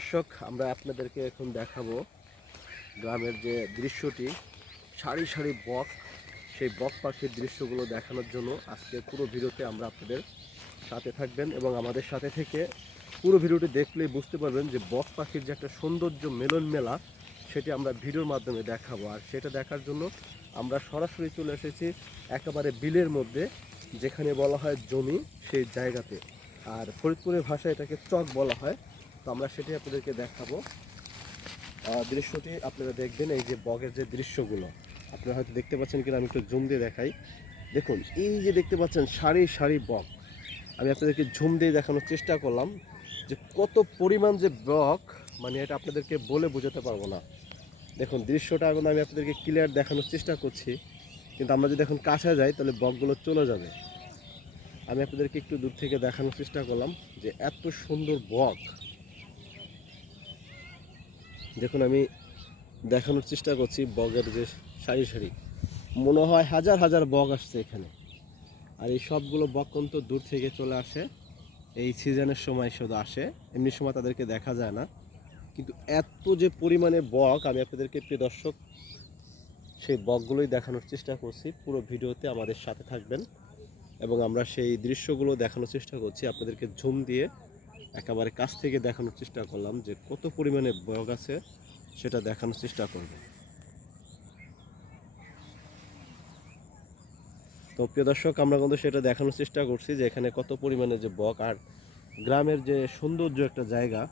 দর্শক, আমরা আপনাদেরকে এখন দেখাবো গ্রামের যে দৃশ্যটি, সারি সারি বক, সেই বক পাখির দৃশ্যগুলো দেখানোর জন্য আজকে পুরো ভিডিওতে আমরা আপনাদের সাথে থাকবেন এবং আমাদের সাথে থেকে পুরো ভিডিওটি দেখলেই বুঝতে পারবেন যে বক পাখির যে একটা সৌন্দর্য মেলন মেলা সেটি আমরা ভিডিওর মাধ্যমে দেখাবো। আর সেটা দেখার জন্য আমরা সরাসরি চলে এসেছি একেবারে বিলের মধ্যে, যেখানে বলা হয় জমি, সেই জায়গাতে। আর ফরিদপুরের ভাষায় এটাকে চক বলা হয়। তো আমরা সেটি আপনাদেরকে দেখাবো। দৃশ্যটি আপনারা দেখবেন, এই যে বগের যে দৃশ্যগুলো আপনারা হয়তো দেখতে পাচ্ছেন কিনা, আমি একটু জুম দিয়ে দেখাই। দেখুন, এই যে দেখতে পাচ্ছেন সারি সারি বক, আমি আপনাদেরকে ঝুম দিয়ে দেখানোর চেষ্টা করলাম যে কত পরিমাণ যে বক, মানে এটা আপনাদেরকে বলে বোঝাতে পারবো না। দেখুন দৃশ্যটা এখন আমি আপনাদেরকে ক্লিয়ার দেখানোর চেষ্টা করছি, কিন্তু আমরা যদি এখন কাছে যাই তাহলে বকগুলো চলে যাবে। আমি আপনাদেরকে একটু দূর থেকে দেখানোর চেষ্টা করলাম যে এত সুন্দর বক। দেখুন, আমি দেখানোর চেষ্টা করছি বগের যে সারি সারি, মনে হয় হাজার হাজার বক আসছে এখানে। আর এই সবগুলো বক কিন্তু দূর থেকে চলে আসে, এই সিজনের সময় শুধু আসে, এমনি সময় তাদেরকে দেখা যায় না। কিন্তু এত যে পরিমাণে বক, আমি আপনাদেরকে প্রিয় দর্শক সেই বকগুলোই দেখানোর চেষ্টা করছি। পুরো ভিডিওতে আমাদের সাথে থাকবেন এবং আমরা সেই দৃশ্যগুলো দেখানোর চেষ্টা করছি। আপনাদেরকে ঝুম দিয়ে একেবারে কাছ থেকে দেখানোর চেষ্টা করলাম যে কত পরিমাণে বক আছে, সেটা দেখানোর চেষ্টা করব। তো প্রিয় দর্শক, আমরা কিন্তু সেটা দেখানোর চেষ্টা করছি যে এখানে কত পরিমাণে যে বক। আর গ্রামের যে সৌন্দর্য একটা জায়গা,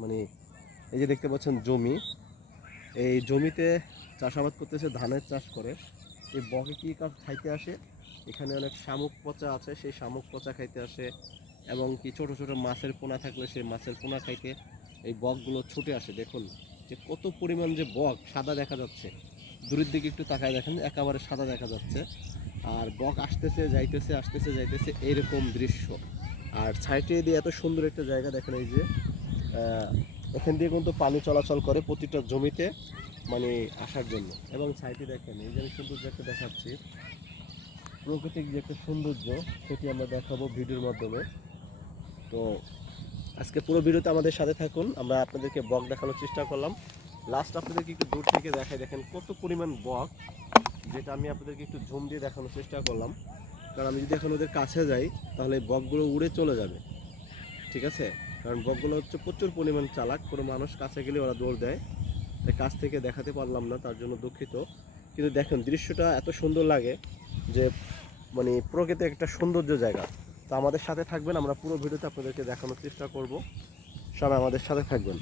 মানে এই যে দেখতে পাচ্ছেন জমি, এই জমিতে চাষাবাদ করতেছে, ধানের চাষ করে। এই বকে কী খাইতে আসে, এখানে অনেক শামুক পচা আছে, সেই শামুক পচা খাইতে আসে, এবং কি ছোট ছোট মাছের পোনা থাকলে সেই মাছের পোনা খাইতে এই বকগুলো ছুটে আসে। দেখুন যে কত পরিমাণ যে বক, সাদা দেখা যাচ্ছে, দূরের দিকে একটু তাকায় দেখেন, একেবারে সাদা দেখা যাচ্ছে। আর বক আসতেছে যাইতেছে, আসতেছে যাইতেছে, এইরকম দৃশ্য। আর সাইডে দিয়ে এত সুন্দর একটা জায়গা দেখেন, এই যে এখান দিয়ে কিন্তু পানি চলাচল করে প্রতিটা জমিতে, মানে আসার জন্য। এবং সাইডে দেখেন, এই যে আমি সৌন্দর্য একটা দেখাচ্ছি, প্রাকৃতিক যে একটা সৌন্দর্য, সেটি আমরা দেখাবো ভিডিওর মাধ্যমে। তো আজকে পুরো ভিডিওতে আমাদের সাথে থাকুন। আমরা আপনাদেরকে বক দেখানোর চেষ্টা করলাম। লাস্ট আপনাদেরকে একটু দূর থেকে দেখাই, দেখেন কত পরিমাণ বক, যেটা আমি আপনাদেরকে একটু ঝুম দিয়ে দেখানোর চেষ্টা করলাম। কারণ আমি যদি এখন ওদের কাছে যাই তাহলে এই বকগুলো উড়ে চলে যাবে, ঠিক আছে? কারণ বকগুলো হচ্ছে প্রচুর পরিমাণ চালাক, কোনো মানুষ কাছে গেলে ওরা দৌড় দেয়, তাই কাছ থেকে দেখাতে পারলাম না, তার জন্য দুঃখিত। কিন্তু দেখেন দৃশ্যটা এত সুন্দর লাগে যে, মানে প্রকৃতির একটা সৌন্দর্য জায়গা। তো আমাদের সাথে থাকবেন, আমরা পুরো ভিডিওতে আপনাদেরকে দেখানোর চেষ্টা করব। সবাই আমাদের সাথে থাকবেন।